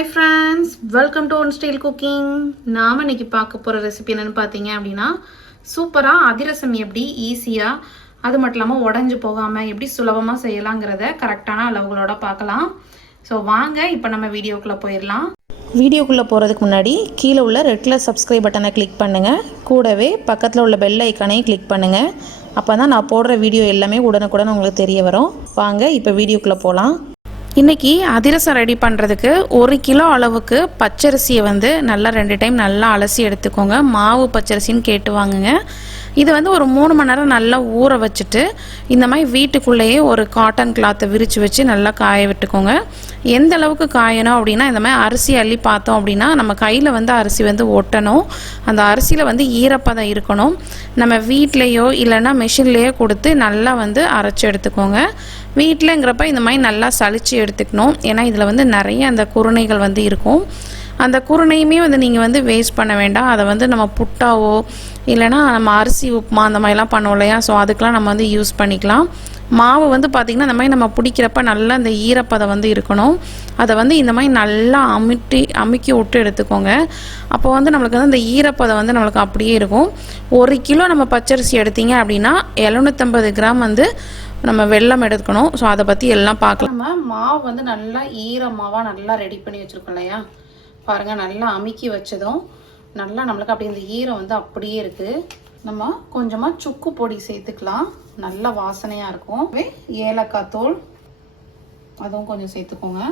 Hi friends, welcome to One Style Cooking. நாம இன்னைக்கு பார்க்க போற ரெசிபி என்னன்னு பார்த்தீங்க அப்படின்னா சூப்பரா அதிரசம் எப்படி ஈஸியா அது மட்டும் இல்லாம உடைஞ்சு போகாம எப்படி சுலபமா செய்யலாம்ங்கறத கரெக்ட்டான அளவுகளோட பார்க்கலாம். சோ வாங்க இப்போ நம்ம வீடியோக்குள்ள போயிரலாம். வீடியோக்குள்ளே போகிறதுக்கு முன்னாடி கீழே உள்ள ரெட் கலர் சப்ஸ்கிரைப் பட்டனை கிளிக் பண்ணுங்கள். கூடவே பக்கத்தில் உள்ள பெல் ஐக்கானையும் கிளிக் பண்ணுங்கள். அப்போ தான் நான் போடுற வீடியோ எல்லாமே உடனுக்குடன் உங்களுக்கு தெரிய வரும். வாங்க இப்போ வீடியோக்குள்ளே போகலாம். இன்றைக்கி அதிரசம் ரெடி பண்ணுறதுக்கு 1 கிலோ அளவுக்கு பச்சரிசியை நல்லா 2 டைம் நல்லா அலசி எடுத்துக்கோங்க. மாவு பச்சரிசின்னு கேட்டு வாங்குங்க. இது ஒரு 3 மணி நேரம் நல்லா ஊற வச்சுட்டு இந்த மாதிரி வீட்டுக்குள்ளேயே ஒரு காட்டன் கிளாத்தை விரித்து வச்சு நல்லா காய விட்டுக்கோங்க. எந்த அளவுக்கு காயணும் அப்படின்னா இந்த மாதிரி அரிசி அள்ளி பார்த்தோம் அப்படின்னா நம்ம கையில் அரிசி ஒட்டணும். அந்த அரிசியில் ஈரப்பதம் இருக்கணும். நம்ம வீட்லேயோ இல்லைன்னா மிஷின்லேயோ கொடுத்து நல்லா அரைச்சி எடுத்துக்கோங்க. வீட்டிலங்கிறப்ப இந்த மாதிரி நல்லா சலிச்சு எடுத்துக்கணும். ஏன்னா இதில் நிறைய அந்த குருணைகள் இருக்கும். அந்த குருணையுமே நீங்கள் வேஸ்ட் பண்ண வேண்டாம். அதை நம்ம புட்டாவோ இல்லைனா நம்ம அரிசி உப்புமா அந்த மாதிரிலாம் பண்ணுவோம் இல்லையா, ஸோ அதுக்கெலாம் நம்ம யூஸ் பண்ணிக்கலாம். மாவு பார்த்திங்கன்னா இந்த மாதிரி நம்ம பிடிக்கிறப்ப நல்லா இந்த ஈரப்பதம் இருக்கணும். அதை இந்த மாதிரி நல்லா அமுக்கி விட்டு எடுத்துக்கோங்க. அப்போ நம்மளுக்கு இந்த ஈரப்பதம் நம்மளுக்கு அப்படியே இருக்கும். 1 கிலோ நம்ம பச்சரிசி எடுத்தீங்க அப்படின்னா 750 கிராம் நம்ம வெல்லம் எடுக்கணும். ஸோ அதை பற்றி எல்லாம் பார்க்கலாம். நம்ம மாவு நல்லா ஈரமாவாக நல்லா ரெடி பண்ணி வச்சுருக்கோம் இல்லையா, பாருங்கள் நல்லா அமுக்கி வச்சதும் நல்லா நம்மளுக்கு அப்படியே இந்த ஈரம் அப்படியே இருக்குது. நம்ம கொஞ்சமாக சுக்கு பொடி சேர்த்துக்கலாம், நல்ல வாசனையாக இருக்கும். ஏலக்காய் தூள் அதுவும் கொஞ்சம் சேர்த்துக்கோங்க.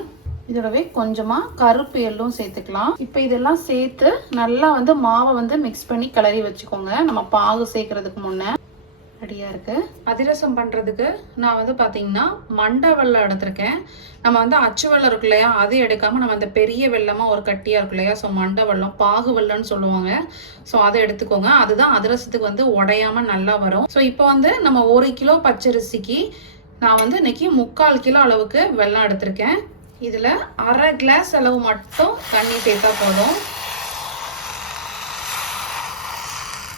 இதோடவே கொஞ்சமாக கருப்பு எள்ளும் சேர்த்துக்கலாம். இப்போ இதெல்லாம் சேர்த்து நல்லா மாவை மிக்ஸ் பண்ணி கிளறி வச்சுக்கோங்க. நம்ம பாகு சேர்க்கறதுக்கு முன்னே ரெடியாக இருக்குது. அதிரசம் பண்ணுறதுக்கு நான் பார்த்தீங்கன்னா மண்டை வெல்லம் எடுத்திருக்கேன். நம்ம அச்சு வெல்லம் இருக்கு இல்லையா, அது எடுக்காமல் நம்ம அந்த பெரிய வெல்லமாக ஒரு கட்டியாக இருக்கு இல்லையா, ஸோ மண்டை வெல்லம் பாகு வெல்லம்னு சொல்லுவாங்க. ஸோ அதை எடுத்துக்கோங்க. அதுதான் அதிரசத்துக்கு உடையாமல் நல்லா வரும். ஸோ இப்போ நம்ம 1 கிலோ பச்சரிசிக்கு நான் இன்னைக்கு 3/4 கிலோ அளவுக்கு வெல்லம் எடுத்திருக்கேன். இதில் 1/2 கிளாஸ் அளவு மட்டும் தண்ணி சேர்த்தா போதும்.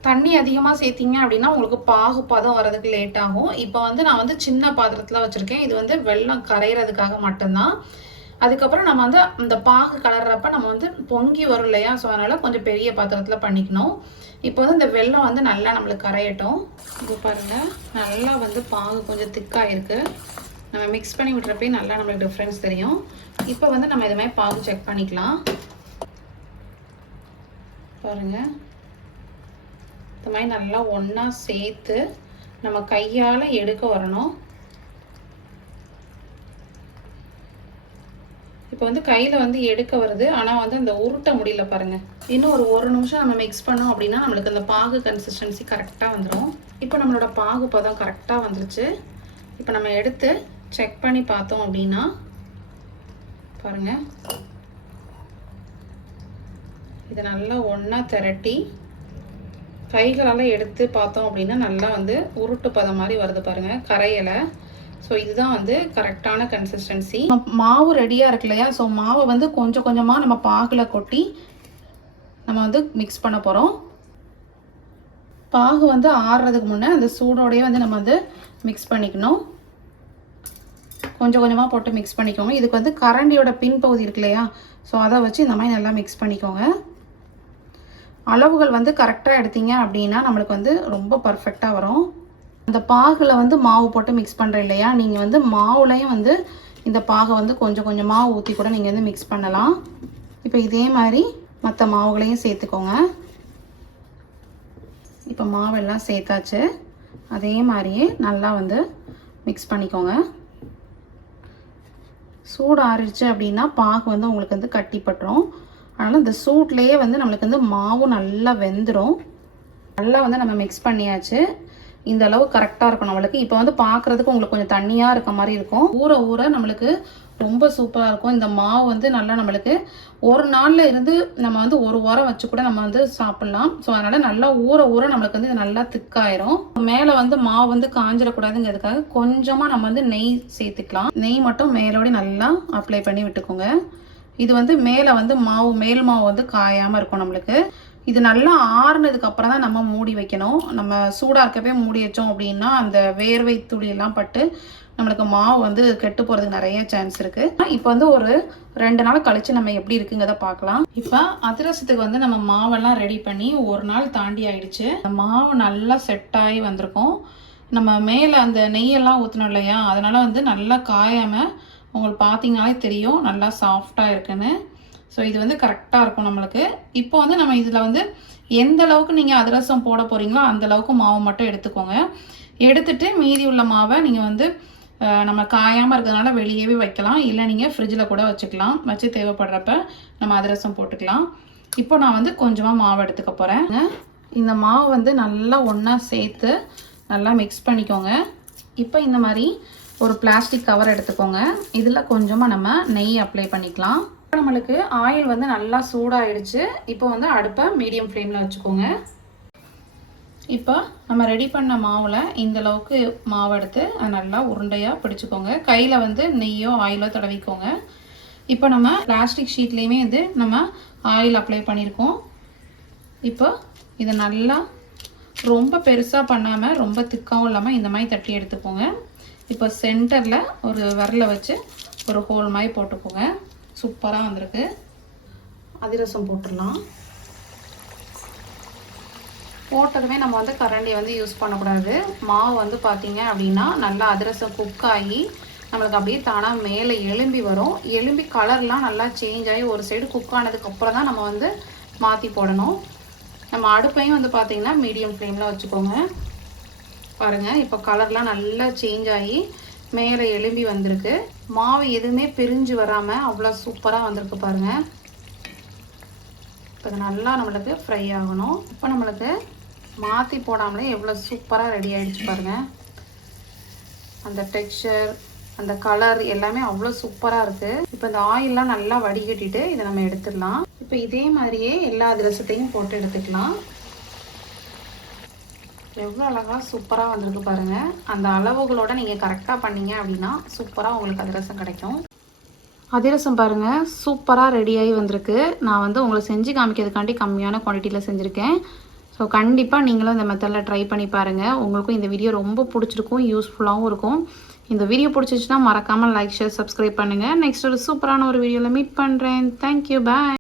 தண்ணி அதிகமாக சேர்த்திங்க அப்படின்னா உங்களுக்கு பாகு பதம் வரதுக்கு லேட் ஆகும். இப்போ நான் சின்ன பாத்திரத்தில் வச்சுருக்கேன். இது வெல்லம் கரைகிறதுக்காக மட்டும்தான். அதுக்கப்புறம் நம்ம இந்த பாகு கலர்றப்ப நம்ம பொங்கி வரும் இல்லையா, ஸோ அதனால் கொஞ்சம் பெரிய பாத்திரத்தில் பண்ணிக்கணும். இப்போ இந்த வெல்லம் நல்லா நம்மளுக்கு கரையட்டும். இது பாருங்கள் நல்லா பாகு கொஞ்சம் திக்காக இருக்குது. நம்ம மிக்ஸ் பண்ணி விட்றப்பே நல்லா நம்மளுக்கு டிஃப்ரென்ஸ் தெரியும். இப்போ நம்ம இது மாதிரி பாகு செக் பண்ணிக்கலாம். பாருங்கள் இந்த மாதிரி நல்லா ஒன்றா சேர்த்து நம்ம கையால் எடுக்க வரணும். இப்போ கையில் எடுக்க வருது, ஆனால் அந்த உருட்ட முடியல பாருங்கள். இன்னும் ஒரு நிமிஷம் நம்ம மிக்ஸ் பண்ணோம் அப்படின்னா நம்மளுக்கு அந்த பாகு கன்சிஸ்டன்சி கரெக்டாக வந்துடும். இப்போ நம்மளோட பாகு பதம் கரெக்டாக வந்துருச்சு. இப்போ நம்ம எடுத்து செக் பண்ணி பார்த்தோம் அப்படின்னா பாருங்கள் இதை நல்லா ஒன்றா திரட்டி கைகளால் எடுத்து பார்த்தோம் அப்படின்னா நல்லா உருட்டு பதம் மாதிரி வருது பாருங்கள், கரையலை. ஸோ இதுதான் கரெக்டான கன்சிஸ்டன்சி. மாவு ரெடியாக இருக்கு இல்லையா, ஸோ மாவை கொஞ்சம் கொஞ்சமாக நம்ம பாகில் கொட்டி நம்ம மிக்ஸ் பண்ண போகிறோம். பாகு ஆறுறதுக்கு முன்னே அந்த சூடோடையே நம்ம மிக்ஸ் பண்ணிக்கணும். கொஞ்சம் கொஞ்சமாக போட்டு மிக்ஸ் பண்ணிக்கோங்க. இதுக்கு கரண்டியோட பின்பகுதி இருக்கு இல்லையா, ஸோ அதை வச்சு இந்த மாதிரி நல்லா மிக்ஸ் பண்ணிக்கோங்க. அளவுகள் கரெக்டாக எடுத்தீங்க அப்படின்னா நம்மளுக்கு ரொம்ப பர்ஃபெக்டாக வரும். அந்த பாகில் மாவு போட்டு மிக்ஸ் பண்ணுறேன் இல்லையா, நீங்கள் மாவுலையும் இந்த பாகை கொஞ்சம் கொஞ்சமாக ஊற்றி கூட நீங்கள் மிக்ஸ் பண்ணலாம். இப்போ இதே மாதிரி மற்ற மாவுகளையும் சேர்த்துக்கோங்க. இப்போ மாவெல்லாம் சேர்த்தாச்சு. அதே மாதிரியே நல்லா மிக்ஸ் பண்ணிக்கோங்க. சூடு ஆறிடுச்சு அப்படின்னா பாகு உங்களுக்கு கட்டிப்பட்டுரும். அதனால் இந்த சூட்லேயே நம்மளுக்கு மாவு நல்லா வெந்துடும். நல்லா நம்ம மிக்ஸ் பண்ணியாச்சு. இந்த அளவு கரெக்டாக இருக்கும் நம்மளுக்கு. இப்போ பார்க்குறதுக்கு உங்களுக்கு கொஞ்சம் தண்ணியாக இருக்க மாதிரி இருக்கும். ஊற ஊற நம்மளுக்கு ரொம்ப சூப்பராக இருக்கும். இந்த மாவு நல்லா நம்மளுக்கு ஒரு நாளில் இருந்து நம்ம ஒரு வாரம் வச்சு கூட நம்ம சாப்பிட்லாம். ஸோ அதனால் நல்லா ஊற ஊற நம்மளுக்கு இது நல்லா திக்காயிரும். மேலே மாவு காஞ்சிடக்கூடாதுங்கிறதுக்காக கொஞ்சமாக நம்ம நெய் சேர்த்துக்கலாம். நெய் மட்டும் மேலோடி நல்லா அப்ளை பண்ணி விட்டுக்கோங்க. இது மேலே மாவு மேல் மாவு காயாமல் இருக்கும் நம்மளுக்கு. இது நல்லா ஆறுனதுக்கு அப்புறம் தான் நம்ம மூடி வைக்கணும். நம்ம சூடாக இருக்கப்பே மூடி வச்சோம் அப்படின்னா அந்த வேர்வை துளியெல்லாம் பட்டு நம்மளுக்கு மாவு வந்து கெட்டு போகிறதுக்கு நிறைய சான்ஸ் இருக்குது. இப்போ வந்து ஒரு 2 நாள் கழித்து நம்ம எப்படி இருக்குங்கிறத பார்க்கலாம். இப்போ அதிரசத்துக்கு வந்து நம்ம மாவெல்லாம் ரெடி பண்ணி ஒரு நாள் தாண்டி ஆயிடுச்சு. மாவு நல்லா செட் ஆகி வந்திருக்கும். நம்ம மேலே அந்த நெய்யெல்லாம் ஊற்றணும் இல்லையா, அதனால் வந்து நல்லா காயாமல் உங்களுக்கு பார்த்தீங்கனாலே தெரியும் நல்லா சாஃப்டாக இருக்குன்னு. ஸோ இது வந்து கரெக்டாக இருக்கும் நம்மளுக்கு. இப்போ வந்து நம்ம இதில் வந்து எந்த அளவுக்கு நீங்கள் அதிரசம் போட போகிறீங்களோ அந்த அளவுக்கு மாவு மட்டும் எடுத்துக்கோங்க. எடுத்துட்டு மீதி உள்ள மாவை நீங்கள் வந்து நம்ம காயாமல் இருக்கிறதுனால வெளியவே வைக்கலாம், இல்லை நீங்கள் ஃப்ரிட்ஜில் கூட வச்சுக்கலாம். வச்சு தேவைப்படுறப்ப நம்ம அதிரசம் போட்டுக்கலாம். இப்போ நான் வந்து கொஞ்சமாக மாவு எடுத்துக்க போகிறேன். இந்த மாவு வந்து நல்லா ஒன்றா சேர்த்து நல்லா மிக்ஸ் பண்ணிக்கோங்க. இப்போ இந்த மாதிரி ஒரு பிளாஸ்டிக் கவர் எடுத்துக்கோங்க. இதில் கொஞ்சமாக நம்ம நெய் அப்ளை பண்ணிக்கலாம். இப்போ நம்மளுக்கு ஆயில் வந்து நல்லா சூடாகிடுச்சு. இப்போ வந்து அடுப்பை மீடியம் ஃப்ளேமில் வச்சுக்கோங்க. இப்போ நம்ம ரெடி பண்ண மாவில் இந்த அளவுக்கு மாவு எடுத்து அதை நல்லா உருண்டையாக பிடிச்சிக்கோங்க. கையில் வந்து நெய்யோ ஆயிலோ தடவிக்கோங்க. இப்போ நம்ம பிளாஸ்டிக் ஷீட்லேயுமே வந்து நம்ம ஆயில் அப்ளை பண்ணியிருக்கோம். இப்போ இதை நல்லா ரொம்ப பெருசாக பண்ணாமல் ரொம்ப திக்காகவும் இல்லாமல் இந்த மாதிரி தட்டி எடுத்துக்கோங்க. இப்போ சென்டரில் ஒரு விரலை வச்சு ஒரு ஹோல் மாதிரி போட்டுக்கோங்க. சூப்பராக வந்திருக்கு. அதிரசம் போட்டுடலாம். போட்டதுமே நம்ம வந்து கரண்டி வந்து யூஸ் பண்ணக்கூடாது. மாவு வந்து பார்த்தீங்க அப்படின்னா நல்லா அதிரசம் குக் ஆகி நம்மளுக்கு அப்படியே தானாக மேலே எலும்பி வரும். எலும்பி கலர்லாம் நல்லா சேஞ்ச் ஆகி ஒரு சைடு குக் ஆனதுக்கப்புறம் தான் நம்ம வந்து மாற்றி போடணும். நம்ம அடுப்பையும் வந்து பார்த்திங்கன்னா மீடியம் ஃப்ளேமில் வச்சுக்கோங்க. பாருங்கள், இப்போ கலர்லாம் நல்லா சேஞ்ச் ஆகி மேலே எலும்பி வந்திருக்கு. மாவு எதுவுமே பிரிஞ்சு வராமல் அவ்வளோ சூப்பராக வந்திருக்கு பாருங்கள். இப்போ இது நல்லா நம்மளுக்கு ஃப்ரை ஆகணும். இப்போ நம்மளுக்கு மாற்றி போடாமலே எவ்வளோ சூப்பராக ரெடி ஆகிடுச்சு பாருங்கள். அந்த டெக்ஸ்சர், அந்த கலர் எல்லாமே அவ்வளோ சூப்பராக இருக்குது. இப்போ இந்த ஆயிலெலாம் நல்லா வடிகட்டிட்டு இதை நம்ம எடுத்துடலாம். இப்போ இதே மாதிரியே எல்லா அதிரசத்தையும் போட்டு எடுத்துக்கலாம். எவ்வளோ அழகாக சூப்பராக வந்திருக்கு பாருங்கள். அந்த அளவுகளோடு நீங்கள் கரெக்டாக பண்ணீங்க அப்படின்னா சூப்பராக உங்களுக்கு அதிரசம் கிடைக்கும். அதிரசம் பாருங்கள் சூப்பராக ரெடியாகி வந்திருக்கு. நான் வந்து உங்களை செஞ்சு காமிக்கிறதுக்காண்டி கம்மியான குவான்டிட்டியில் செஞ்சுருக்கேன். ஸோ கண்டிப்பாக நீங்களும் இந்த மெத்தடில் ட்ரை பண்ணி பாருங்கள். உங்களுக்கும் இந்த வீடியோ ரொம்ப பிடிச்சிருக்கும், யூஸ்ஃபுல்லாகவும் இருக்கும். இந்த வீடியோ பிடிச்சிச்சுன்னா மறக்காமல் லைக், ஷேர், சப்ஸ்கிரைப் பண்ணுங்கள். நெக்ஸ்ட் ஒரு சூப்பரான ஒரு வீடியோவில் மீட் பண்ணுறேன். தேங்க்யூ, பாய்.